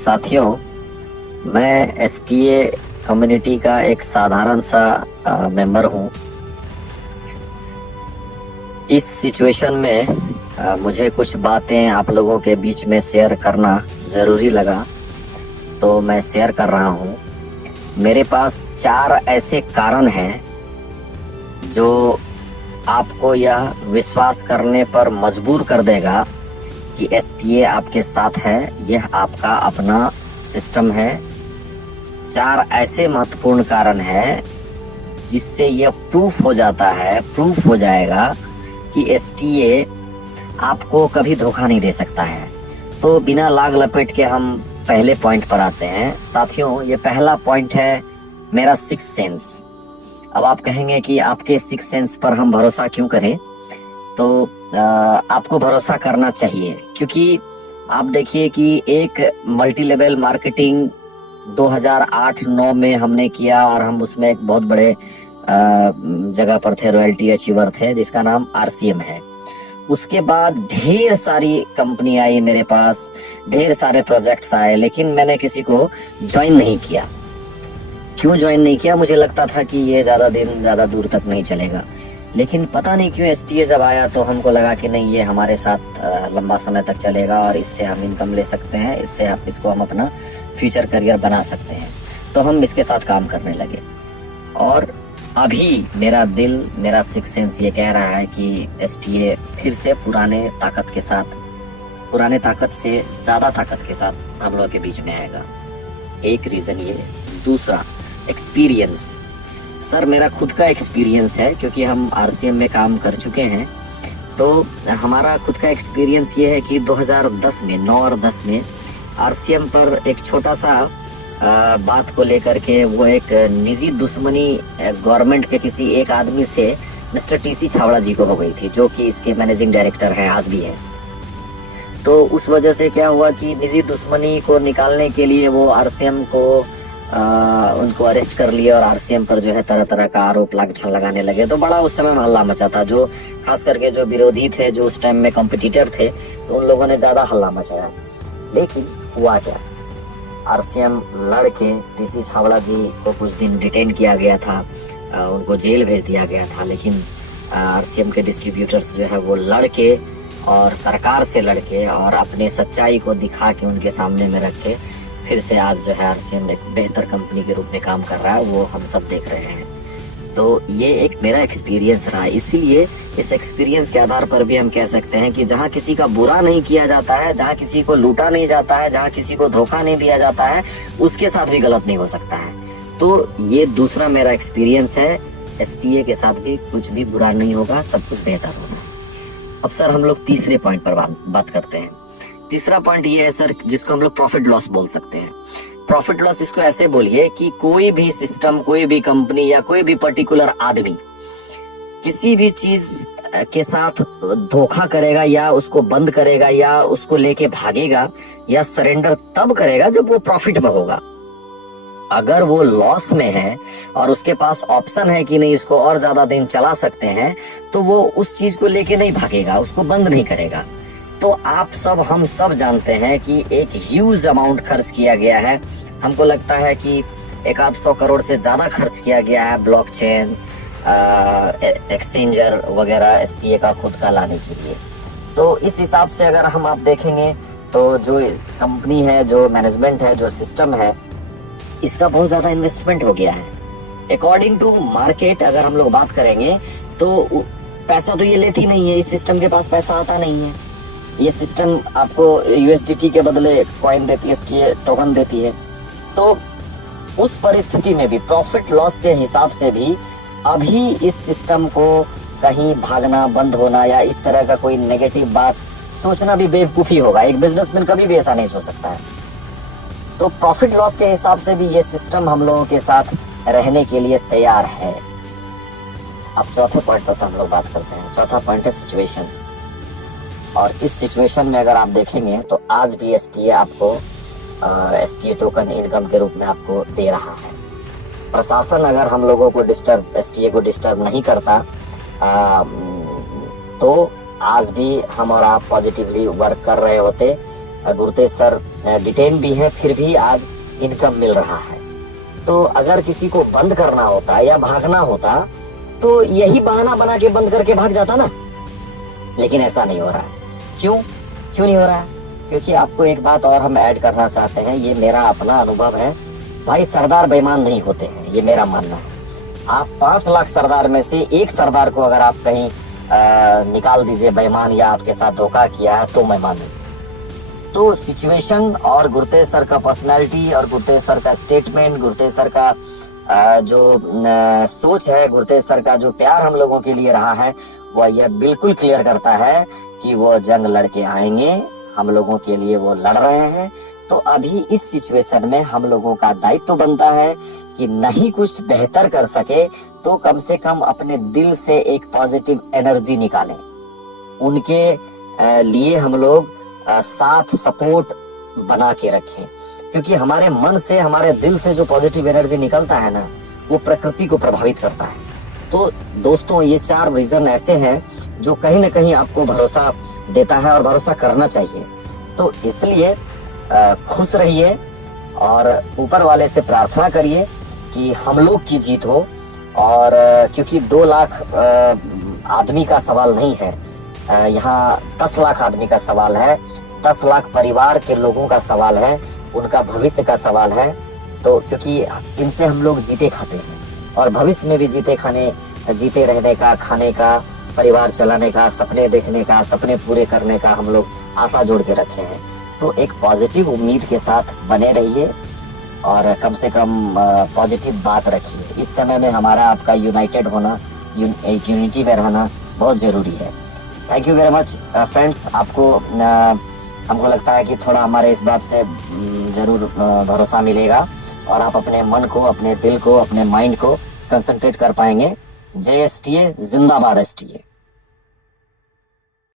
साथियों, मैं STA community का एक साधारण सा मेंबर हूँ। इस सिचुएशन में मुझे कुछ बातें आप लोगों के बीच में शेयर करना ज़रूरी लगा, तो मैं शेयर कर रहा हूँ। मेरे पास 4 ऐसे कारण हैं जो आपको यह विश्वास करने पर मजबूर कर देगा कि एसटीए आपके साथ है, यह आपका अपना सिस्टम है। 4 ऐसे महत्वपूर्ण कारण हैं जिससे यह प्रूफ हो जाएगा कि एसटीए आपको कभी धोखा नहीं दे सकता है। तो बिना लाग लपेट के हम पहले पॉइंट पर आते हैं। साथियों, ये पहला पॉइंट है मेरा सिक्स सेंस। अब आप कहेंगे कि आपके सिक्स सेंस पर हम भरोसा क्यों करें? तो आपको भरोसा करना चाहिए, क्योंकि आप देखिए कि एक मल्टी लेवल मार्केटिंग 2008-9 में हमने किया और हम उसमें एक बहुत बड़े जगह पर थे, रॉयल्टी अचीवर थे, जिसका नाम आरसीएम है। उसके बाद ढेर सारी कंपनी आई मेरे पास, ढेर सारे प्रोजेक्ट्स आए, लेकिन मैंने किसी को ज्वाइन नहीं किया। क्यों ज्वाइन नहीं किया? मुझे लगता था कि ये ज्यादा दूर तक नहीं चलेगा। लेकिन पता नहीं क्यों एसटीए जब आया तो हमको लगा कि नहीं, ये हमारे साथ लंबा समय तक चलेगा और इससे हम इनकम ले सकते हैं, इसको हम अपना फ्यूचर करियर बना सकते हैं। तो हम इसके साथ काम करने लगे और अभी मेरा सिक्स सेंस ये कह रहा है कि एसटीए फिर से पुराने ताकत से ज्यादा ताकत के साथ हम लोगों के बीच में आएगा। एक रीजन ये। दूसरा, एक्सपीरियंस। सर, मेरा खुद का एक्सपीरियंस है, क्योंकि हम आरसीएम में काम कर चुके हैं। तो हमारा खुद का एक्सपीरियंस ये है कि 2010 में 9 और 10 में आरसीएम पर एक छोटा सा बात को लेकर के वो एक निजी दुश्मनी गवर्नमेंट के किसी एक आदमी से मिस्टर टीसी छावड़ा जी को हो गई थी, जो कि इसके मैनेजिंग डायरेक्टर हैं, आज भी है। तो उस वजह से क्या हुआ कि निजी दुश्मनी को निकालने के लिए वो आरसीएम को उनको अरेस्ट कर लिया और आरसीएम पर जो है तरह तरह का आरोप लांछन लगाने लगे। तो बड़ा उस समय हल्ला मचा था। जो खास करके जो विरोधी थे, जो उस टाइम में कॉम्पिटिटर थे, तो उन लोगों ने ज्यादा हल्ला मचाया। लेकिन हुआ क्या? आरसीएम लड़के टीसी छावड़ा जी को कुछ दिन डिटेन किया गया था, उनको जेल भेज दिया गया था। लेकिन आरसीएम के डिस्ट्रीब्यूटर्स जो है वो लड़के और सरकार से लड़के और अपने सच्चाई को दिखा के उनके सामने में रख के फिर से आज जो है आरसीएम एक बेहतर कंपनी के रूप में काम कर रहा है, वो हम सब देख रहे हैं। तो ये एक मेरा एक्सपीरियंस रहा। इसीलिए इस एक्सपीरियंस के आधार पर भी हम कह सकते हैं कि जहाँ किसी का बुरा नहीं किया जाता है, जहाँ किसी को लूटा नहीं जाता है, जहाँ किसी को धोखा नहीं दिया जाता है, उसके साथ भी गलत नहीं हो सकता है। तो ये दूसरा मेरा एक्सपीरियंस है। एसटीए के साथ भी कुछ भी बुरा नहीं होगा, सब कुछ बेहतर होगा। अब सर, हम लोग तीसरे पॉइंट पर बात करते हैं। तीसरा पॉइंट ये है सर, जिसको हम लोग प्रॉफिट लॉस बोल सकते हैं। प्रॉफिट लॉस इसको ऐसे बोलिए कि कोई भी सिस्टम, कोई भी कंपनी या कोई भी पर्टिकुलर आदमी किसी भी चीज के साथ धोखा करेगा या उसको बंद करेगा या उसको लेके भागेगा या सरेंडर तब करेगा जब वो प्रॉफिट में होगा। अगर वो लॉस में है और उसके पास ऑप्शन है कि नहीं, इसको और ज्यादा दिन चला सकते हैं, तो वो उस चीज को लेके नहीं भागेगा, उसको बंद नहीं करेगा। तो हम सब जानते हैं कि एक ह्यूज अमाउंट खर्च किया गया है। हमको लगता है कि 100 करोड़ से ज्यादा खर्च किया गया है ब्लॉकचेन, एक्सचेंजर वगैरह एसटीए का खुद का लाने के लिए। तो इस हिसाब से अगर आप देखेंगे तो जो कंपनी है, जो मैनेजमेंट है, जो सिस्टम है, इसका बहुत ज्यादा इन्वेस्टमेंट हो गया है। अकॉर्डिंग टू मार्केट अगर हम लोग बात करेंगे तो पैसा तो ये लेती नहीं है, इस सिस्टम के पास पैसा आता नहीं है। ये सिस्टम आपको यूएसडीटी के बदले कॉइन देती है, इसकी टोकन देती है। तो उस परिस्थिति में भी, प्रॉफिट लॉस के हिसाब से भी, अभी इस सिस्टम को कहीं भागना बंद होना या इस तरह का कोई नेगेटिव बात सोचना भी बेवकूफी होगा। एक बिजनेसमैन कभी भी ऐसा नहीं सोच सकता है। तो प्रॉफिट लॉस के हिसाब से भी ये सिस्टम हम लोगों के साथ रहने के लिए तैयार है। अब चौथे पॉइंट पर हम लोग बात करते हैं। चौथा पॉइंट है सिचुएशन। और इस सिचुएशन में अगर आप देखेंगे तो आज भी एसटीए आपको एसटीए टोकन इनकम के रूप में आपको दे रहा है। प्रशासन अगर हम लोगों को एसटीए को डिस्टर्ब नहीं करता तो आज भी हम और आप पॉजिटिवली वर्क कर रहे होते गुरतेज सर डिटेन भी है, फिर भी आज इनकम मिल रहा है। तो अगर किसी को बंद करना होता या भागना होता तो यही बहाना बना के बंद करके भाग जाता ना, लेकिन ऐसा नहीं हो रहा है। क्यों नहीं हो रहा है? क्योंकि आपको एक बात और हम ऐड करना चाहते हैं, ये मेरा अपना अनुभव है भाई, सरदार बेईमान नहीं होते हैं, ये मेरा मानना है। आप 5 लाख सरदार में से एक सरदार को अगर आप कहीं निकाल दीजिए बेईमान या आपके साथ धोखा किया है तो मैं मानूं। तो सिचुएशन और गुरतेज सर का पर्सनालिटी और गुरतेज सर का स्टेटमेंट, गुरतेज सर का जो सोच है, गुरतेज सर का जो प्यार हम लोगों के लिए रहा है, वह यह बिल्कुल क्लियर करता है कि वो जंग लड़के आएंगे, हम लोगों के लिए वो लड़ रहे हैं। तो अभी इस सिचुएशन में हम लोगों का दायित्व तो बनता है कि नहीं कुछ बेहतर कर सके तो कम से कम अपने दिल से एक पॉजिटिव एनर्जी निकालें, उनके लिए हम लोग साथ सपोर्ट बना के रखें, क्योंकि हमारे मन से, हमारे दिल से जो पॉजिटिव एनर्जी निकलता है ना, वो प्रकृति को प्रभावित करता है। तो दोस्तों, ये 4 रीजन ऐसे हैं जो कहीं ना कहीं आपको भरोसा देता है और भरोसा करना चाहिए। तो इसलिए खुश रहिए और ऊपर वाले से प्रार्थना करिए कि हम लोग की जीत हो। और क्योंकि 2 लाख आदमी का सवाल नहीं है, यहाँ 10 लाख आदमी का सवाल है, 10 लाख परिवार के लोगों का सवाल है, उनका भविष्य का सवाल है। तो क्योंकि इनसे हम लोग जीते खाते हैं और भविष्य में भी जीते रहने का, खाने का, परिवार चलाने का, सपने देखने का, सपने पूरे करने का हम लोग आशा जोड़ के रखे हैं। तो एक पॉजिटिव उम्मीद के साथ बने रहिए और कम से कम पॉजिटिव बात रखिए। इस समय में हमारा आपका यूनाइटेड होना, एक यूनिटी में रहना बहुत जरूरी है। Thank you very much friends. आपको हमको लगता है कि थोड़ा हमारे इस बात से जरूर भरोसा मिलेगा और आप अपने मन को, अपने दिल को, अपने माइंड को कंसंट्रेट कर पाएंगे। JSTA जिंदाबाद STA।